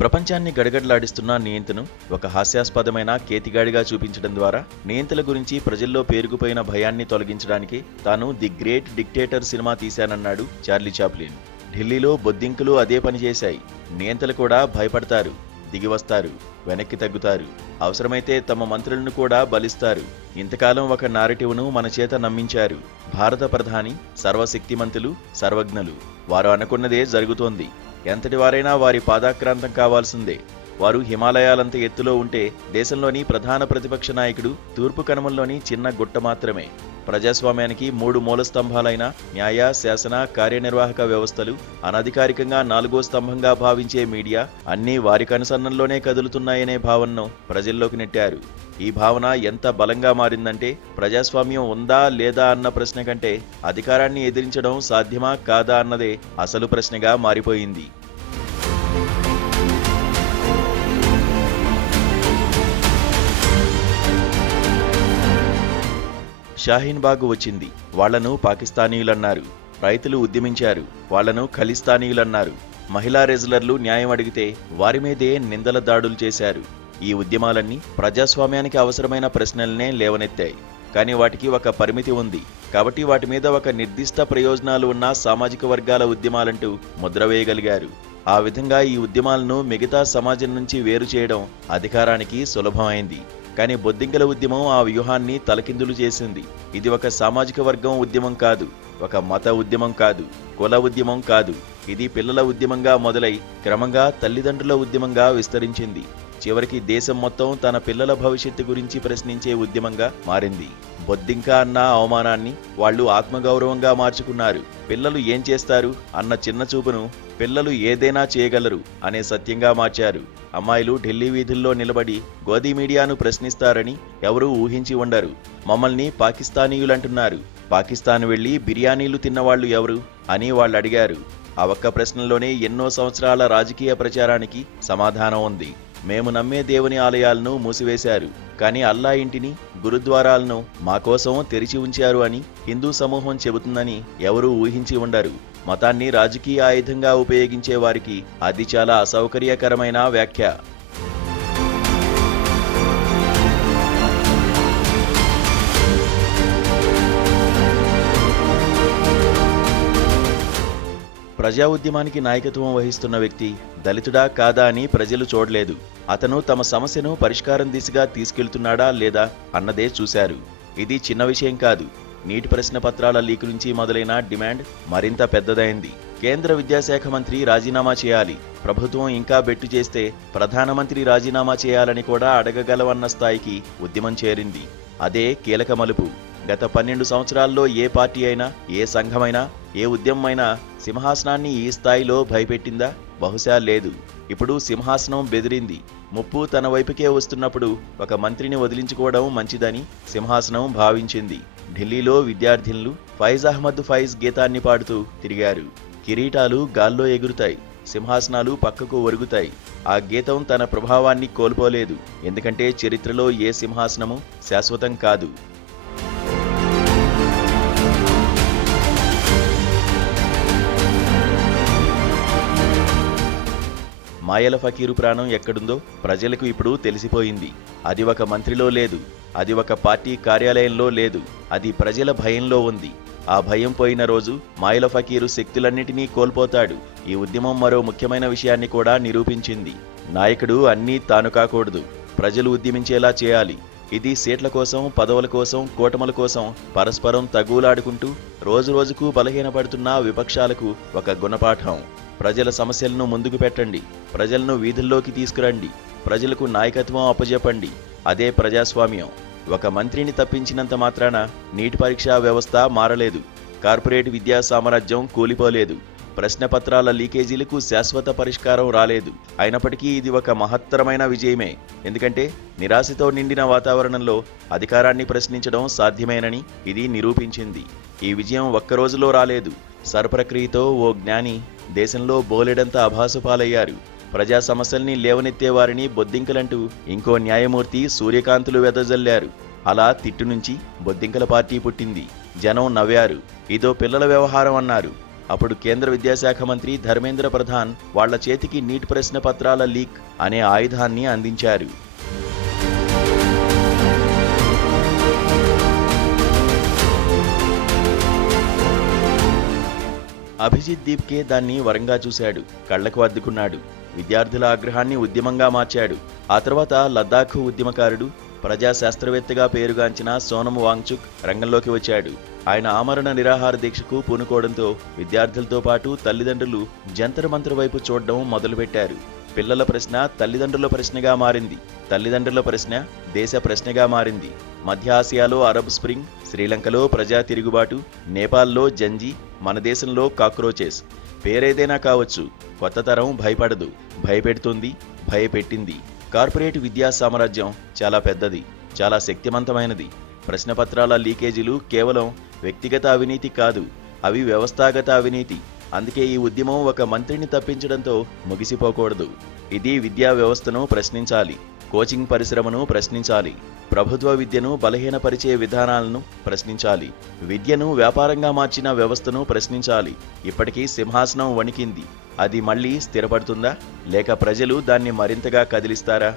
ప్రపంచాన్ని గడగడలాడిస్తున్న నియంతను ఒక హాస్యాస్పదమైన కేతిగాడిగా చూపించడం ద్వారా నియంతల గురించి ప్రజల్లో పేరుకుపోయిన భయాన్ని తొలగించడానికి తాను ది గ్రేట్ డిక్టేటర్ సినిమా తీశానన్నాడు చార్లీ చాప్లిన్. ఢిల్లీలో బొద్దింకలు అదే పని చేశాయి. నియంతలు కూడా భయపడతారు, దిగివస్తారు, వెనక్కి తగ్గుతారు, అవసరమైతే తమ మంత్రులను కూడా బలిస్తారు. ఇంతకాలం ఒక నారటివ్ను మన చేత నమ్మించారు. భారత ప్రధాని సర్వశక్తిమంతులు, సర్వజ్ఞులు. వారు అనుకున్నదే జరుగుతోంది. ఎంతటి వారైనా వారి పాదాక్రాంతం కావాల్సిందే. వారు హిమాలయాలంత ఎత్తులో ఉంటే దేశంలోని ప్రధాన ప్రతిపక్ష నాయకుడు తూర్పు కనుమల్లోని చిన్న గుట్ట మాత్రమే. ప్రజాస్వామ్యానికి 3 మూల స్తంభాలైన న్యాయ, శాసన, కార్యనిర్వాహక వ్యవస్థలు, అనధికారికంగా 4వ స్తంభంగా భావించే మీడియా అన్నీ వారి కనుసన్నల్లోనే కదులుతున్నాయనే భావనను ప్రజల్లోకి నెట్టారు. ఈ భావన ఎంత బలంగా మారిందంటే ప్రజాస్వామ్యం ఉందా లేదా అన్న ప్రశ్న కంటే అధికారాన్ని ఎదిరించడం సాధ్యమా కాదా అన్నదే అసలు ప్రశ్నగా మారిపోయింది. షాహీన్ బాగ్ వచ్చింది, వాళ్లను పాకిస్తానీయులన్నారు. రైతులు ఉద్యమించారు, వాళ్లను ఖలిస్తానీయులన్నారు. మహిళా రెజ్లర్లు న్యాయం అడిగితే వారి మీదే నిందల దాడులు చేశారు. ఈ ఉద్యమాలన్నీ ప్రజాస్వామ్యానికి అవసరమైన ప్రశ్నలనే లేవనెత్తాయి. కానీ వాటికి ఒక పరిమితి ఉంది. కాబట్టి వాటి మీద ఒక నిర్దిష్ట ప్రయోజనాలు ఉన్న సామాజిక వర్గాల ఉద్యమాలంటూ ముద్ర వేయగలిగారు. ఆ విధంగా ఈ ఉద్యమాలను మిగతా సమాజం నుంచి వేరు చేయడం అధికారానికి సులభమైంది. కానీ బొద్దింకల ఉద్యమం ఆ వ్యూహాన్ని తలకిందులు చేసింది. ఇది ఒక సామాజిక వర్గం ఉద్యమం కాదు, ఒక మత ఉద్యమం కాదు, కుల ఉద్యమం కాదు. ఇది పిల్లల ఉద్యమంగా మొదలై క్రమంగా తల్లిదండ్రుల ఉద్యమంగా విస్తరించింది. చివరికి దేశం మొత్తం తన పిల్లల భవిష్యత్తు గురించి ప్రశ్నించే ఉద్యమంగా మారింది. బొద్దింక అన్న అవమానాన్ని వాళ్లు ఆత్మగౌరవంగా మార్చుకున్నారు. పిల్లలు ఏం చేస్తారు అన్న చిన్న చూపును పిల్లలు ఏదైనా చేయగలరు అనే సత్యంగా మార్చారు. అమ్మాయిలు ఢిల్లీ వీధుల్లో నిలబడి గోదీ మీడియాను ప్రశ్నిస్తారని ఎవరూ ఊహించి ఉండరు. మమ్మల్ని పాకిస్తానీయులంటున్నారు, పాకిస్తాన్ వెళ్లి బిర్యానీలు తిన్నవాళ్లు ఎవరు అని వాళ్ళు అడిగారు. ఆ ఒక్క ప్రశ్నలోనే ఎన్నో సంవత్సరాల రాజకీయ ప్రచారానికి సమాధానం ఉంది. మేము నమ్మే దేవుని ఆలయాలను మూసివేశారు, కానీ అల్లా ఇంటిని, గురుద్వారాలను మా కోసం తెరిచి ఉంచారు అని హిందూ సమూహం చెబుతుందని ఎవరూ ఊహించి ఉండరు. మతాన్ని రాజకీయ ఆయుధంగా ఉపయోగించే వారికి అది చాలా అసౌకర్యకరమైన వ్యాఖ్య. ప్రజా ఉద్యమానికి నాయకత్వం వహిస్తున్న వ్యక్తి దళితుడా కాదా అని ప్రజలు చూడలేదు. అతను తమ సమస్యను పరిష్కారం దిశగా తీసుకెళ్తున్నాడా లేదా అన్నదే చూశారు. ఇది చిన్న విషయం కాదు. నీటి ప్రశ్న పత్రాల లీక్ నుంచి మొదలైన డిమాండ్ మరింత పెద్దదైంది. కేంద్ర విద్యాశాఖ మంత్రి రాజీనామా చేయాలి, ప్రభుత్వం ఇంకా బెట్టు చేస్తే ప్రధానమంత్రి రాజీనామా చేయాలని కూడా అడగగలవన్న స్థాయికి ఉద్యమం చేరింది. అదే కీలక మలుపు. గత 12 సంవత్సరాల్లో ఏ పార్టీ అయినా, ఏ సంఘమైనా, ఏ ఉద్యమమైనా సింహాసనాన్ని ఈ స్థాయిలో భయపెట్టిందా? బహుశా లేదు. ఇప్పుడు సింహాసనం బెదిరింది. ముప్పు తన వైపుకే వస్తున్నప్పుడు ఒక మంత్రిని వదిలించుకోవడం మంచిదని సింహాసనం భావించింది. ఢిల్లీలో విద్యార్థినులు ఫైజ్ అహ్మద్ ఫైజ్ గీతాన్ని పాడుతూ తిరిగారు. కిరీటాలు గాల్లో ఎగురుతాయి, సింహాసనాలు పక్కకు ఒరుగుతాయి. ఆ గీతం తన ప్రభావాన్ని కోల్పోలేదు. ఎందుకంటే చరిత్రలో ఏ సింహాసనము శాశ్వతం కాదు. మాయల ఫకీరు ప్రాణం ఎక్కడుందో ప్రజలకు ఇప్పుడు తెలిసిపోయింది. అది ఒక మంత్రిలో లేదు, అది ఒక పార్టీ కార్యాలయంలో లేదు, అది ప్రజల భయంలో ఉంది. ఆ భయం పోయిన రోజు మాయల ఫకీరు శక్తులన్నిటినీ కోల్పోతాడు. ఈ ఉద్యమం మరో ముఖ్యమైన విషయాన్ని కూడా నిరూపించింది. నాయకుడు అన్నీ తాను కాకూడదు, ప్రజలు ఉద్యమించేలా చేయాలి. ఇది సీట్ల కోసం, పదవుల కోసం, కూటముల కోసం పరస్పరం తగులాడుకుంటూ రోజురోజుకు బలహీనపడుతున్న విపక్షాలకు ఒక గుణపాఠం. ప్రజల సమస్యలను ముందుకు పెట్టండి, ప్రజలను వీధుల్లోకి తీసుకురండి, ప్రజలకు నాయకత్వం అప్పజెప్పండి. అదే ప్రజాస్వామ్యం. ఒక మంత్రిని తప్పించినంత మాత్రాన నీటి పరీక్షా వ్యవస్థ మారలేదు, కార్పొరేట్ విద్యా సామ్రాజ్యం కూలిపోలేదు, ప్రశ్నపత్రాల లీకేజీలకు శాశ్వత పరిష్కారం రాలేదు. అయినప్పటికీ ఇది ఒక మహత్తరమైన విజయమే. ఎందుకంటే నిరాశతో నిండిన వాతావరణంలో అధికారాన్ని ప్రశ్నించడం సాధ్యమేనని ఇది నిరూపించింది. ఈ విజయం ఒక్కరోజులో రాలేదు. సర్ప్రక్రియతో ఓ జ్ఞాని దేశంలో బోలెడంత అభాసుపాలయ్యారు. ప్రజా సమస్యల్ని లేవనెత్తే వారిని బొద్దింకలంటూ ఇంకో న్యాయమూర్తి సూర్యకాంతులు వెదజల్లారు. అలా తిట్టు నుంచి బొద్దింకల పార్టీ పుట్టింది. జనం నవ్వారు. ఇదో పిల్లల వ్యవహారం అన్నారు. అప్పుడు కేంద్ర విద్యాశాఖ మంత్రి ధర్మేంద్ర ప్రధాన్ వాళ్ల చేతికి నీట్ ప్రశ్న పత్రాల లీక్ అనే ఆయుధాన్ని అందించారు. అభిజిత్ దీప్కే దాన్ని వరంగా చూశాడు, కళ్లకు అద్దుకున్నాడు. విద్యార్థుల ఆగ్రహాన్ని ఉద్యమంగా మార్చాడు. ఆ తర్వాత లద్దాఖ్ ఉద్యమకారుడు, ప్రజా శాస్త్రవేత్తగా పేరుగాంచిన సోనం వాంగ్చుక్ రంగంలోకి వచ్చాడు. ఆయన ఆమరణ నిరాహార దీక్షకు పూనుకోవడంతో విద్యార్థులతో పాటు తల్లిదండ్రులు జంతర్ మంతర్ వైపు చూడడం మొదలుపెట్టారు. పిల్లల ప్రశ్న తల్లిదండ్రుల ప్రశ్నగా మారింది. తల్లిదండ్రుల ప్రశ్న దేశ ప్రశ్నగా మారింది. మధ్య ఆసియాలో అరబ్ స్ప్రింగ్, శ్రీలంకలో ప్రజా తిరుగుబాటు, నేపాల్లో జంజీ, మన దేశంలో కాక్రోచెస్. పేరేదైనా కావచ్చు, కొత్త తరం భయపడదు, భయపెడుతుంది, భయపెట్టింది. కార్పొరేట్ విద్యా సామ్రాజ్యం చాలా పెద్దది, చాలా శక్తివంతమైనది. ప్రశ్నపత్రాల లీకేజీలు కేవలం వ్యక్తిగత అవినీతి కాదు, అవి వ్యవస్థాగత అవినీతి. అందుకే ఈ ఉద్యమం ఒక మంత్రిని తప్పించడంతో ముగిసిపోకూడదు. ఇది విద్యా వ్యవస్థను ప్రశ్నించాలి, కోచింగ్ పరిశ్రమను ప్రశ్నించాలి, ప్రభుత్వ విద్యను బలహీనపరిచే విధానాలను ప్రశ్నించాలి, విద్యను వ్యాపారంగా మార్చిన వ్యవస్థను ప్రశ్నించాలి. ఇప్పటికీ సింహాసనం వణికింది. అది మళ్లీ స్థిరపడుతుందా, లేక ప్రజలు దాన్ని మరింతగా కదిలిస్తారా?